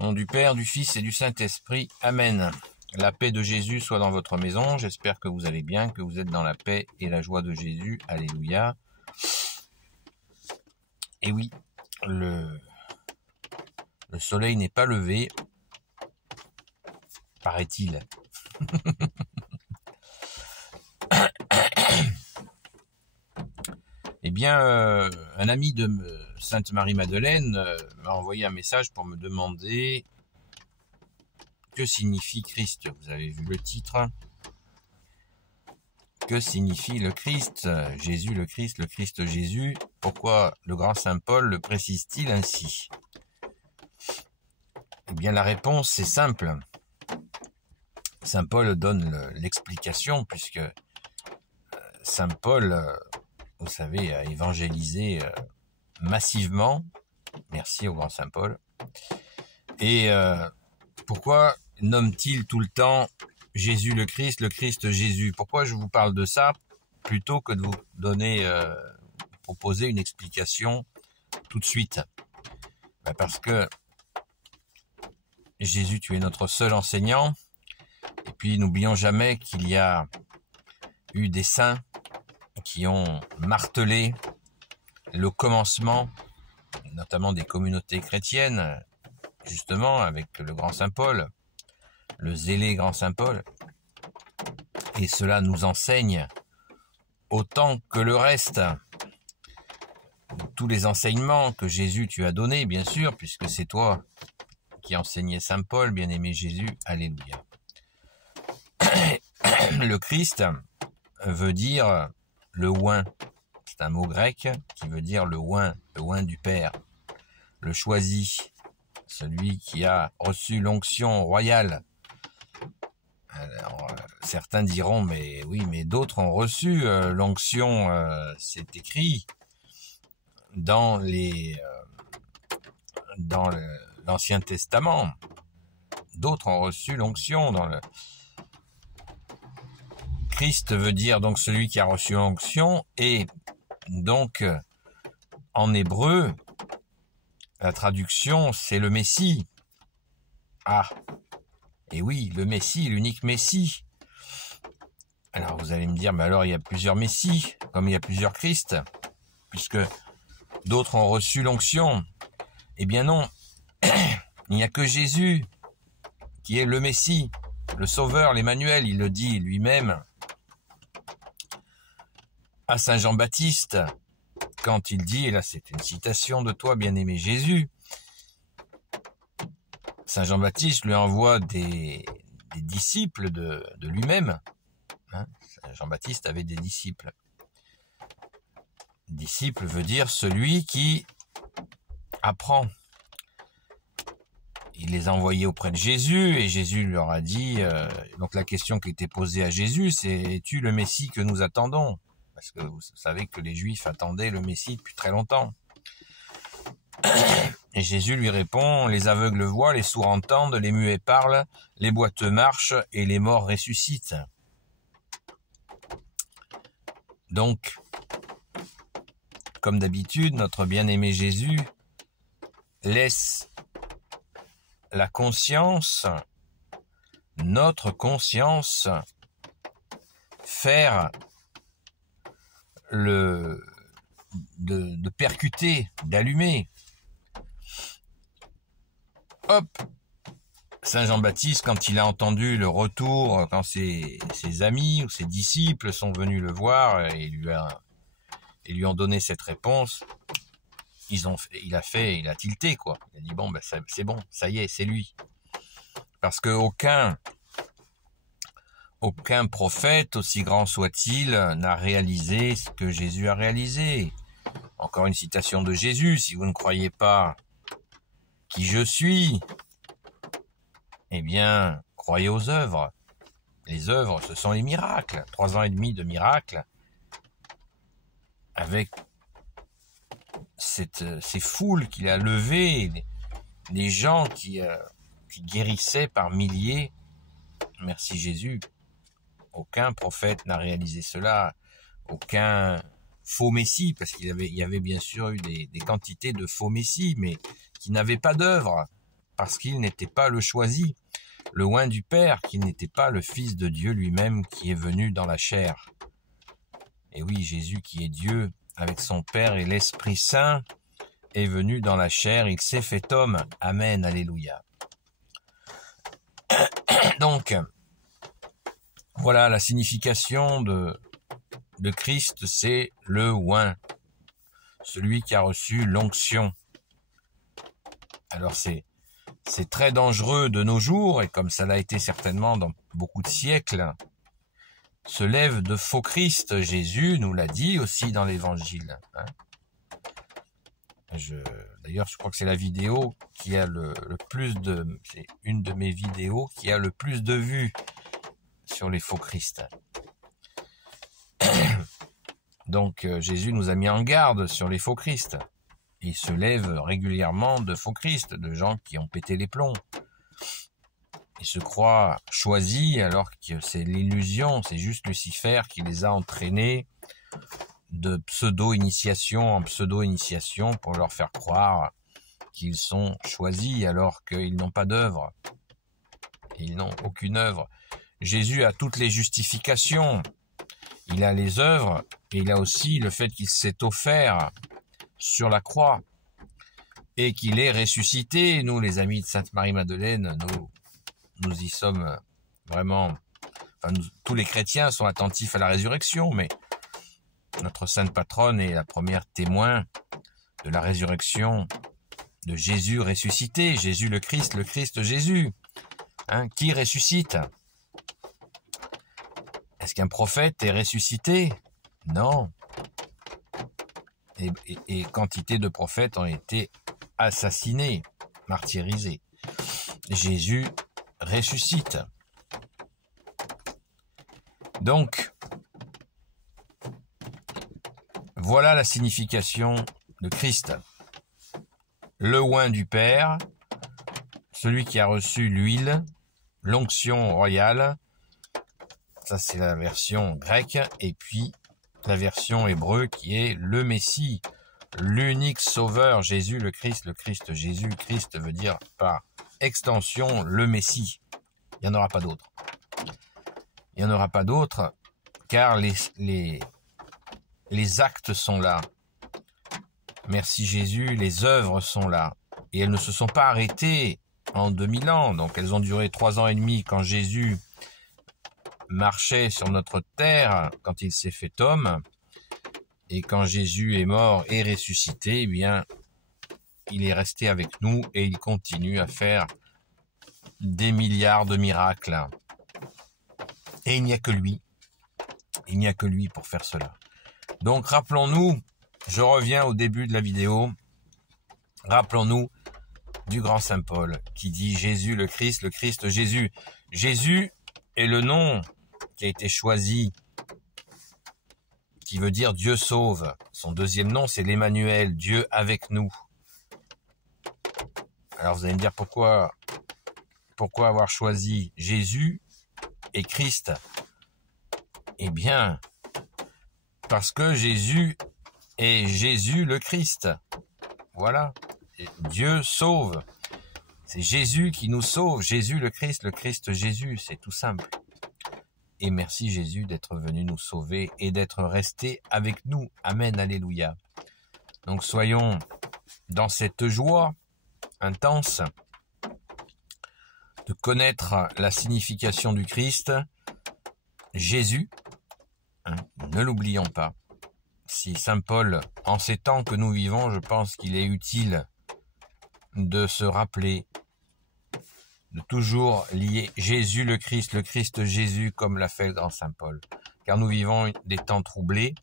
Au nom du Père, du Fils et du Saint-Esprit. Amen. La paix de Jésus soit dans votre maison. J'espère que vous allez bien, que vous êtes dans la paix et la joie de Jésus. Alléluia. Et oui, le soleil n'est pas levé, paraît-il. Eh bien, un ami de Sainte Marie-Madeleine m'a envoyé un message pour me demander que signifie Christ. Vous avez vu le titre. Que signifie le Christ? Jésus le Christ Jésus. Pourquoi le grand Saint Paul le précise-t-il ainsi? Eh bien, la réponse est simple. Saint Paul donne l'explication puisque Saint Paul, vous savez, a évangélisé massivement. Merci au grand Saint Paul. Et pourquoi nomme-t-il tout le temps Jésus le Christ Jésus? Pourquoi je vous parle de ça plutôt que de vous donner, proposer une explication tout de suite? Parce que Jésus, tu es notre seul enseignant. Et puis, n'oublions jamais qu'il y a eu des saints qui ont martelé le commencement, notamment des communautés chrétiennes, justement avec le grand Saint Paul, le zélé grand Saint Paul. Et cela nous enseigne autant que le reste. Tous les enseignements que Jésus tu as donnés, bien sûr, puisque c'est toi qui enseignais Saint Paul, bien-aimé Jésus, alléluia. Le Christ veut dire le oint. C'est un mot grec qui veut dire le oint du Père, le choisi, celui qui a reçu l'onction royale. Alors, certains diront, mais oui, mais d'autres ont reçu l'onction, c'est écrit dans l'Ancien Testament. D'autres ont reçu l'onction dans le... Christ veut dire donc celui qui a reçu l'onction, et donc en hébreu, la traduction c'est le Messie. Ah, et oui, le Messie, l'unique Messie. Alors vous allez me dire, mais alors il y a plusieurs Messies, comme il y a plusieurs Christ, puisque d'autres ont reçu l'onction. Eh bien non, il n'y a que Jésus qui est le Messie, le Sauveur, l'Emmanuel, il le dit lui-même à Saint Jean-Baptiste, quand il dit, et là c'est une citation de toi, bien-aimé Jésus, Saint Jean-Baptiste lui envoie des disciples de lui-même. Hein, Saint Jean-Baptiste avait des disciples. Disciple veut dire celui qui apprend. Il les a envoyés auprès de Jésus, et Jésus leur a dit, donc la question qui était posée à Jésus, c'est, es-tu le Messie que nous attendons? Parce que vous savez que les Juifs attendaient le Messie depuis très longtemps. Et Jésus lui répond, les aveugles voient, les sourds entendent, les muets parlent, les boiteux marchent et les morts ressuscitent. Donc, comme d'habitude, notre bien-aimé Jésus laisse la conscience, notre conscience, faire de percuter, d'allumer. Hop, Saint Jean-Baptiste, quand il a entendu le retour, quand ses amis ou ses disciples sont venus le voir et lui ont donné cette réponse, il a tilté, quoi. Il a dit, bon, ben, c'est bon, ça y est, c'est lui. Parce que aucun prophète, aussi grand soit-il, n'a réalisé ce que Jésus a réalisé. Encore une citation de Jésus, si vous ne croyez pas qui je suis, eh bien, croyez aux œuvres. Les œuvres, ce sont les miracles. 3 ans et demi de miracles, avec ces foules qu'il a levées, des gens qui guérissaient par milliers. Merci Jésus. Aucun prophète n'a réalisé cela, aucun faux messie, parce qu'il y avait bien sûr eu des quantités de faux messies, mais qui n'avaient pas d'œuvre. parce qu'il n'était pas le choisi, le oint du Père, qu'il n'était pas le Fils de Dieu lui-même qui est venu dans la chair. Et oui, Jésus qui est Dieu avec son Père et l'Esprit Saint est venu dans la chair, il s'est fait homme. Amen, alléluia. Donc, voilà la signification de Christ, c'est le oint, celui qui a reçu l'onction. Alors c'est très dangereux de nos jours, et comme ça l'a été certainement dans beaucoup de siècles, se lève de faux Christ. Jésus nous l'a dit aussi dans l'Évangile. D'ailleurs, je crois que c'est la vidéo qui a le plus de... C'est une de mes vidéos qui a le plus de vues sur les faux Christ. Donc, Jésus nous a mis en garde sur les faux Christ. Il se lève régulièrement de faux Christ, de gens qui ont pété les plombs. Ils se croient choisis alors que c'est l'illusion, c'est juste Lucifer qui les a entraînés de pseudo-initiation en pseudo-initiation pour leur faire croire qu'ils sont choisis alors qu'ils n'ont pas d'œuvre. Ils n'ont aucune œuvre. Jésus a toutes les justifications. Il a les œuvres et il a aussi le fait qu'il s'est offert sur la croix et qu'il est ressuscité. Nous, les amis de Sainte Marie-Madeleine, nous y sommes vraiment... Enfin, tous les chrétiens sont attentifs à la résurrection, mais notre sainte patronne est la première témoin de la résurrection de Jésus ressuscité, Jésus le Christ Jésus. Qui ressuscite? Est-ce qu'un prophète est ressuscité? Non. Et quantité de prophètes ont été assassinés, martyrisés. Jésus ressuscite. Donc, voilà la signification de Christ. Le oint du Père, celui qui a reçu l'huile, l'onction royale, ça c'est la version grecque, et puis la version hébreu qui est le Messie, l'unique sauveur, Jésus le Christ Jésus. Christ veut dire par extension le Messie. Il n'y en aura pas d'autre. Il n'y en aura pas d'autre, car les actes sont là. Merci Jésus, les œuvres sont là. Et elles ne se sont pas arrêtées en 2000 ans, donc elles ont duré 3 ans et demi quand Jésus marchait sur notre terre, quand il s'est fait homme, et quand Jésus est mort et ressuscité, eh bien, il est resté avec nous et il continue à faire des milliards de miracles. Et il n'y a que lui. Il n'y a que lui pour faire cela. Donc rappelons-nous, je reviens au début de la vidéo, rappelons-nous du grand Saint Paul qui dit Jésus le Christ Jésus. Jésus est le nom qui a été choisi, qui veut dire Dieu sauve. Son deuxième nom c'est l'Emmanuel, Dieu avec nous. Alors vous allez me dire pourquoi avoir choisi Jésus et Christ? Eh bien, parce que Jésus est Jésus le Christ. Voilà. Dieu sauve. C'est Jésus qui nous sauve. Jésus le Christ Jésus. C'est tout simple. Et merci Jésus d'être venu nous sauver et d'être resté avec nous. Amen, alléluia. Donc soyons dans cette joie intense de connaître la signification du Christ, Jésus, ne l'oublions pas. Si Saint Paul, en ces temps que nous vivons, je pense qu'il est utile de se rappeler, de toujours lier Jésus le Christ Jésus, comme l'a fait le grand Saint Paul. Car nous vivons des temps troublés,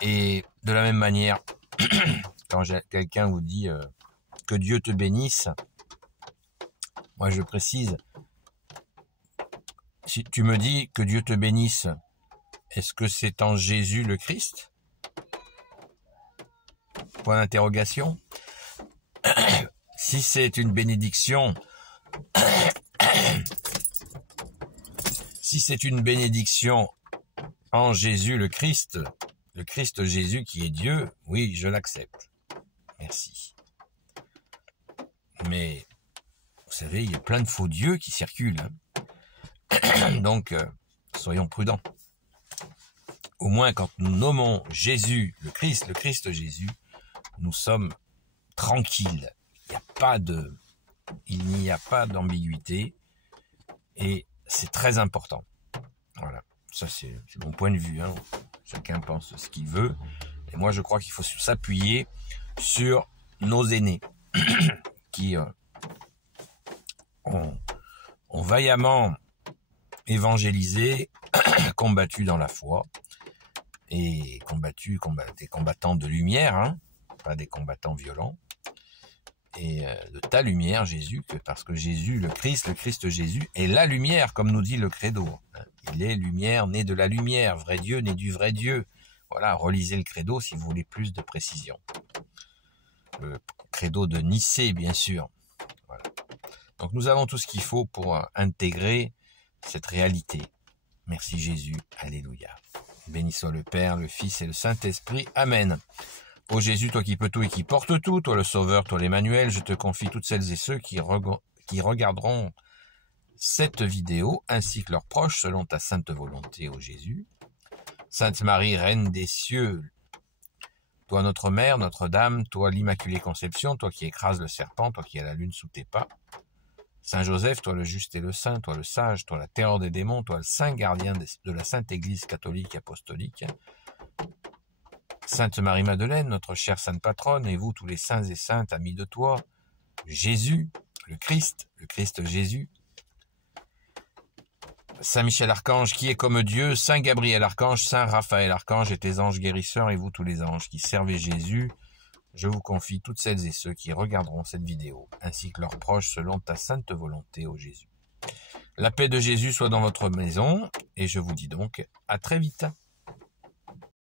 et de la même manière, quand quelqu'un vous dit que Dieu te bénisse, moi je précise, si tu me dis que Dieu te bénisse, est-ce que c'est en Jésus le Christ? Point d'interrogation. Si c'est une bénédiction, si c'est une bénédiction en Jésus le Christ Jésus qui est Dieu, oui, je l'accepte. Merci. Mais Vous savez, il y a plein de faux dieux qui circulent. Hein. Donc, soyons prudents. Au moins, quand nous nommons Jésus, le Christ Jésus, nous sommes tranquilles. Il n'y a pas d'ambiguïté. Et c'est très important. Voilà. Ça, c'est mon point de vue. Hein. Chacun pense ce qu'il veut. Et moi, je crois qu'il faut s'appuyer sur nos aînés qui ont vaillamment évangélisé, combattu dans la foi, et des combattants de lumière, hein, pas des combattants violents, et de ta lumière, Jésus, parce que Jésus, le Christ Jésus, est la lumière, comme nous dit le credo. Il est lumière, né de la lumière, vrai Dieu, né du vrai Dieu. Voilà, relisez le credo si vous voulez plus de précision. Le credo de Nicée, bien sûr. Voilà. Donc nous avons tout ce qu'il faut pour intégrer cette réalité. Merci Jésus, alléluia. Béni soit le Père, le Fils et le Saint-Esprit. Amen. Ô Jésus, toi qui peux tout et qui portes tout, toi le Sauveur, toi l'Emmanuel, je te confie toutes celles et ceux qui regarderont cette vidéo, ainsi que leurs proches, selon ta sainte volonté, ô Jésus. Sainte Marie, Reine des cieux, toi notre Mère, Notre-Dame, toi l'Immaculée Conception, toi qui écrases le serpent, toi qui as la lune sous tes pas. Saint Joseph, toi le juste et le saint, toi le sage, toi la terreur des démons, toi le saint gardien de la Sainte Église catholique et apostolique. Sainte Marie-Madeleine, notre chère sainte patronne, et vous tous les saints et saintes amis de toi, Jésus, le Christ Jésus. Saint Michel Archange, qui est comme Dieu, Saint Gabriel Archange, Saint Raphaël Archange et tes anges guérisseurs, et vous tous les anges qui servez Jésus, je vous confie toutes celles et ceux qui regarderont cette vidéo, ainsi que leurs proches selon ta sainte volonté, ô Jésus. La paix de Jésus soit dans votre maison, et je vous dis donc à très vite.